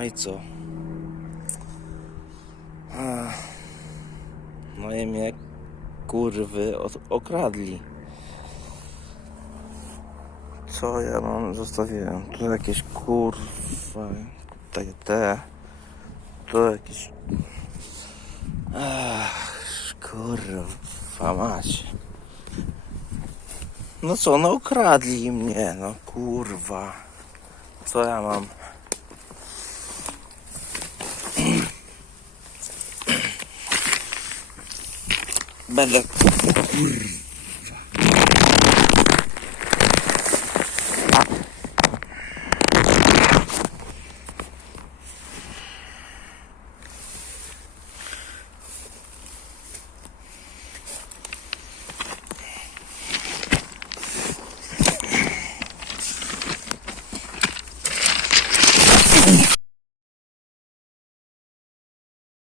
No i co? No i mnie kurwy okradli. Co ja mam? Zostawiłem. Tu jakieś kurwa. Te, te. Tu jakieś. Ach, kurwa mać. No co, no ukradli mnie, no kurwa. Co ja mam? Będę... Yeah.